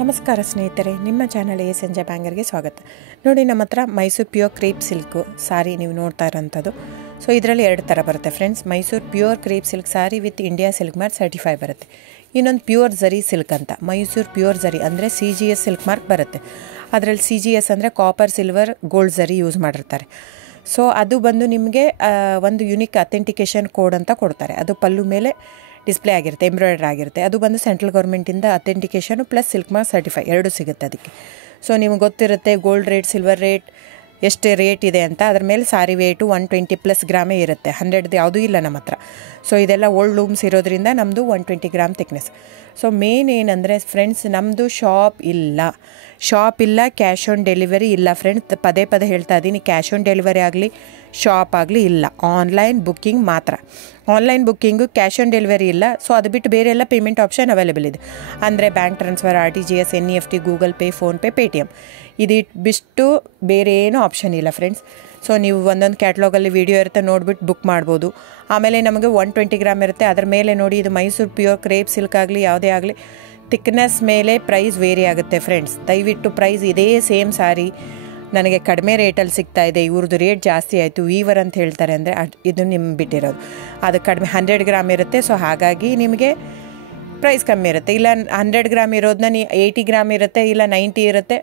ನಮಸ್ಕಾರ ಸ್ನೇಹಿತರೆ, ನಿಮ್ಮ ಚಾನಲ್ ಎ ಸಂಜೆ ಬ್ಯಾಂಗರ್ಗೆ ಸ್ವಾಗತ. ನೋಡಿ, ನಮ್ಮ ಹತ್ರ ಮೈಸೂರು ಪ್ಯೂರ್ ಕ್ರೇಪ್ ಸಿಲ್ಕು ಸಾರಿ ನೀವು ನೋಡ್ತಾ ಇರೋಂಥದ್ದು. ಸೊ ಇದರಲ್ಲಿ ಎರಡು ಥರ ಬರುತ್ತೆ friends. Mysuru pure crepe silk sorry with India silk mark certify ಬರುತ್ತೆ. ಇನ್ನೊಂದು ಪ್ಯೂರ್ ಝರಿ ಸಿಲ್ಕ್ ಅಂತ, ಮೈಸೂರು ಪ್ಯೂರ್ ಝರಿ ಅಂದರೆ CGS ಸಿಲ್ಕ್ ಮಾರ್ಕ್ ಬರುತ್ತೆ. ಅದರಲ್ಲಿ CGS ಅಂದರೆ ಕಾಪರ್, ಸಿಲ್ವರ್, ಗೋಲ್ಡ್ ಝರಿ ಯೂಸ್ ಮಾಡಿರ್ತಾರೆ. ಸೊ ಅದು ಬಂದು ನಿಮಗೆ ಒಂದು ಯುನಿಕ್ ಅಥೆಂಟಿಕೇಷನ್ ಕೋಡ್ ಅಂತ ಕೊಡ್ತಾರೆ. ಅದು ಪಲ್ಲು ಮೇಲೆ ಡಿಸ್ಪ್ಲೇ ಆಗಿರುತ್ತೆ, ಎಂಬ್ರಾಯ್ಡ್ರಿ ಆಗಿರುತ್ತೆ. ಅದು ಬಂದು ಸೆಂಟ್ರಲ್ ಗೌರ್ಮೆಂಟಿಂದ ಅಥೆಂಟಿಕೇಷನು ಪ್ಲಸ್ ಸಿಲ್ಕ್ ಮಾರ್ಕ್ ಸರ್ಟಿಫೈ ಎರಡೂ ಸಿಗುತ್ತೆ ಅದಕ್ಕೆ. ಸೊ ನಿಮಗೆ ಗೊತ್ತಿರುತ್ತೆ ಗೋಲ್ಡ್ ರೇಟ್, ಸಿಲ್ವರ್ ರೇಟ್ ಎಷ್ಟು ರೇಟ್ ಇದೆ ಅಂತ. ಅದ್ರ ಮೇಲೆ ಸಾರಿ ವೇಟು 120+ ಗ್ರಾಮೇ ಇರುತ್ತೆ, 100 ಯಾವುದೂ ಇಲ್ಲ ನಮ್ಮ ಹತ್ರ. ಸೊ ಇದೆಲ್ಲ ಓಲ್ಡ್ ಲೂಮ್ಸ್ ಇರೋದ್ರಿಂದ ನಮ್ಮದು 120 ಗ್ರಾಮ್ ಥಿಕ್ನೆಸ್. ಸೊ ಮೇನ್ ಏನಂದರೆ ಫ್ರೆಂಡ್ಸ್, ನಮ್ಮದು ಶಾಪ್ ಇಲ್ಲ, ಕ್ಯಾಶ್ ಆನ್ ಡೆಲಿವರಿ ಇಲ್ಲ ಫ್ರೆಂಡ್ಸ್. ಪದೇ ಹೇಳ್ತಾ ಇದ್ದೀನಿ, ಕ್ಯಾಶ್ ಆನ್ ಡೆಲಿವರಿ ಆಗಲಿ ಶಾಪ್ ಆಗಲಿ ಇಲ್ಲ, ಆನ್ಲೈನ್ ಬುಕ್ಕಿಂಗ್ ಮಾತ್ರ. Online booking, cash on delivery ಇಲ್ಲ. ಸೊ ಅದು ಬಿಟ್ಟು ಬೇರೆ ಎಲ್ಲ ಪೇಮೆಂಟ್ ಆಪ್ಷನ್ ಅವೈಲೇಬಲ್ ಇದೆ. ಅಂದರೆ bank transfer, RTGS, NEFT, Google pay, PhonePe, Paytm ಬಿಟ್ಟು ಬೇರೆ ಏನೂ ಆಪ್ಷನ್ ಇಲ್ಲ ಫ್ರೆಂಡ್ಸ್. ಸೊ ನೀವು ಒಂದೊಂದು ಕ್ಯಾಟ್ಲಾಗಲ್ಲಿ ವೀಡಿಯೋ ಇರುತ್ತೆ, ನೋಡಿಬಿಟ್ಟು ಬುಕ್ ಮಾಡ್ಬೋದು. ಆಮೇಲೆ ನಮಗೆ 120 ಗ್ರಾಮ್ ಇರುತ್ತೆ. ಅದರ ಮೇಲೆ ನೋಡಿ, ಇದು ಮೈಸೂರು ಪ್ಯೂರ್ ಕ್ರೇಪ್ ಸಿಲ್ಕ್ ಆಗಲಿ ಯಾವುದೇ ಆಗಲಿ ಥಿಕ್ನೆಸ್ ಮೇಲೆ ಪ್ರೈಸ್ ವೇರಿ ಆಗುತ್ತೆ ಫ್ರೆಂಡ್ಸ್. ದಯವಿಟ್ಟು ಪ್ರೈಸ್ ಇದೇ ಸೇಮ್ ಸಾರಿ ನನಗೆ ಕಡಿಮೆ ರೇಟಲ್ಲಿ ಸಿಗ್ತಾ ಇದೆ, ಇವ್ರದ್ದು ರೇಟ್ ಜಾಸ್ತಿ ಆಯಿತು ವೀವರ್ ಅಂತ ಹೇಳ್ತಾರೆ ಅಂದರೆ ಇದು ನಿಮ್ಗೆ ಬಿಟ್ಟಿರೋದು. ಅದು ಕಡಿಮೆ 100 ಗ್ರಾಮ್ ಇರುತ್ತೆ. ಸೊ ಹಾಗಾಗಿ ನಿಮಗೆ ಪ್ರೈಸ್ ಕಮ್ಮಿ ಇರುತ್ತೆ. ಇಲ್ಲ 100 ಗ್ರಾಮ್ ಇರೋದನ್ನ 80 ಗ್ರಾಮ್ ಇರುತ್ತೆ, ಇಲ್ಲ 90 ಇರುತ್ತೆ,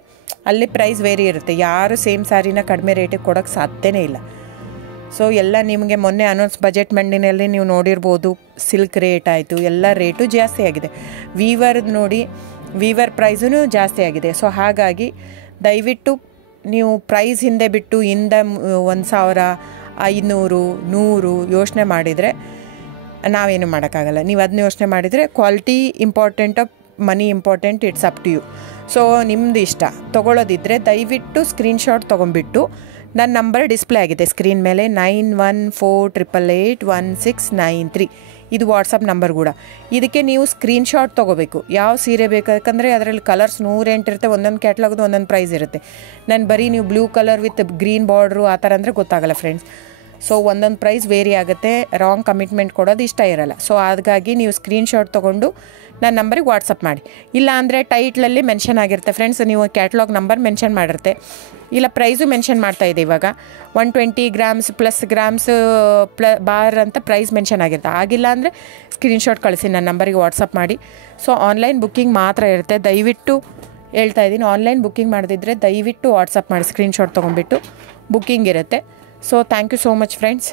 ಅಲ್ಲಿ ಪ್ರೈಸ್ ವೇರಿ ಇರುತ್ತೆ. ಯಾರು ಸೇಮ್ ಸಾರಿನ ಕಡಿಮೆ ರೇಟಿಗೆ ಕೊಡೋಕ್ಕೆ ಸಾಧ್ಯನೇ ಇಲ್ಲ. ಸೊ ಎಲ್ಲ ನಿಮಗೆ ಮೊನ್ನೆ ಅನೌನ್ಸ್ ಬಜೆಟ್ ಮಂಡಿನಲ್ಲಿ ನೀವು ನೋಡಿರ್ಬೋದು, ಸಿಲ್ಕ್ ರೇಟ್ ಆಯಿತು, ಎಲ್ಲ ರೇಟು ಜಾಸ್ತಿ ಆಗಿದೆ. ವೀವರ್ದು ನೋಡಿ, ವೀವರ್ ಪ್ರೈಸೂ ಜಾಸ್ತಿ ಆಗಿದೆ. ಸೊ ಹಾಗಾಗಿ ದಯವಿಟ್ಟು ನೀವು ಪ್ರೈಸ್ ಹಿಂದೆ ಬಿಟ್ಟು 1,000, 500, 100 ಯೋಚನೆ ಮಾಡಿದರೆ ನಾವೇನು ಮಾಡೋಕ್ಕಾಗಲ್ಲ. ನೀವು ಅದನ್ನ ಯೋಚನೆ ಮಾಡಿದರೆ quality important, money important, it's up to you. So ನಿಮ್ಮದು ಇಷ್ಟ. ತೊಗೊಳ್ಳೋದಿದ್ದರೆ ದಯವಿಟ್ಟು ಸ್ಕ್ರೀನ್ಶಾಟ್ ತೊಗೊಂಬಿಟ್ಟು, ನನ್ನ ನಂಬರ್ ಡಿಸ್ಪ್ಲೇ ಆಗಿದೆ ಸ್ಕ್ರೀನ್ ಮೇಲೆ, 9148881693. ಇದು ವಾಟ್ಸಪ್ ನಂಬರ್ ಕೂಡ. ಇದಕ್ಕೆ ನೀವು ಸ್ಕ್ರೀನ್ಶಾಟ್ ತೊಗೋಬೇಕು. ಯಾವ ಸೀರೆ ಬೇಕು, ಯಾಕಂದರೆ ಅದರಲ್ಲಿ ಕಲರ್ಸ್ 108 ಇರುತ್ತೆ, ಒಂದೊಂದು ಕ್ಯಾಟ್ಲಾಗ್ದು ಒಂದೊಂದು ಪ್ರೈಸ್ ಇರುತ್ತೆ. ನಾನು ಬರೀ ನೀವು blue colour with green border ಆ ಥರ ಅಂದರೆ ಗೊತ್ತಾಗಲ್ಲ ಫ್ರೆಂಡ್ಸ್. ಸೊ ಒಂದೊಂದು ಪ್ರೈಸ್ ವೇರಿ ಆಗುತ್ತೆ, ರಾಂಗ್ ಕಮಿಟ್ಮೆಂಟ್ ಕೊಡೋದು ಇಷ್ಟ ಇರಲ್ಲ. ಸೊ ಹಾಗಾಗಿ ನೀವು ಸ್ಕ್ರೀನ್ಶಾಟ್ ತೊಗೊಂಡು ನನ್ನ ನಂಬರಿಗೆ ವಾಟ್ಸಪ್ ಮಾಡಿ. ಇಲ್ಲ ಅಂದರೆ ಟೈಟ್ಲಲ್ಲಿ ಮೆನ್ಷನ್ ಆಗಿರುತ್ತೆ ಫ್ರೆಂಡ್ಸ್, ನೀವು ಕ್ಯಾಟ್ಲಾಗ್ ನಂಬರ್ ಮೆನ್ಷನ್ ಮಾಡಿರುತ್ತೆ, ಇಲ್ಲ ಪ್ರೈಸು ಮೆನ್ಷನ್ ಮಾಡ್ತಾಯಿದೆ. ಇವಾಗ 120 ಗ್ರಾಮ್ಸ್ ಪ್ಲಸ್ ಗ್ರಾಮ್ಸ್ ಬಾರ್ ಅಂತ ಪ್ರೈಸ್ ಮೆನ್ಷನ್ ಆಗಿರುತ್ತೆ. ಆಗಿಲ್ಲ ಅಂದರೆ ಸ್ಕ್ರೀನ್ಶಾಟ್ ಕಳಿಸಿ, ನನ್ನ ನಂಬರಿಗೆ ವಾಟ್ಸಪ್ ಮಾಡಿ. ಸೊ ಆನ್ಲೈನ್ ಬುಕ್ಕಿಂಗ್ ಮಾತ್ರ ಇರುತ್ತೆ. ದಯವಿಟ್ಟು ಹೇಳ್ತಾ ಇದ್ದೀನಿ, ಆನ್ಲೈನ್ ಬುಕ್ಕಿಂಗ್ ಮಾಡದಿದ್ದರೆ ದಯವಿಟ್ಟು ವಾಟ್ಸಪ್ ಮಾಡಿ, ಸ್ಕ್ರೀನ್ಶಾಟ್ ತೊಗೊಂಡ್ಬಿಟ್ಟು ಬುಕ್ಕಿಂಗ್ ಇರುತ್ತೆ. So thank you so much friends.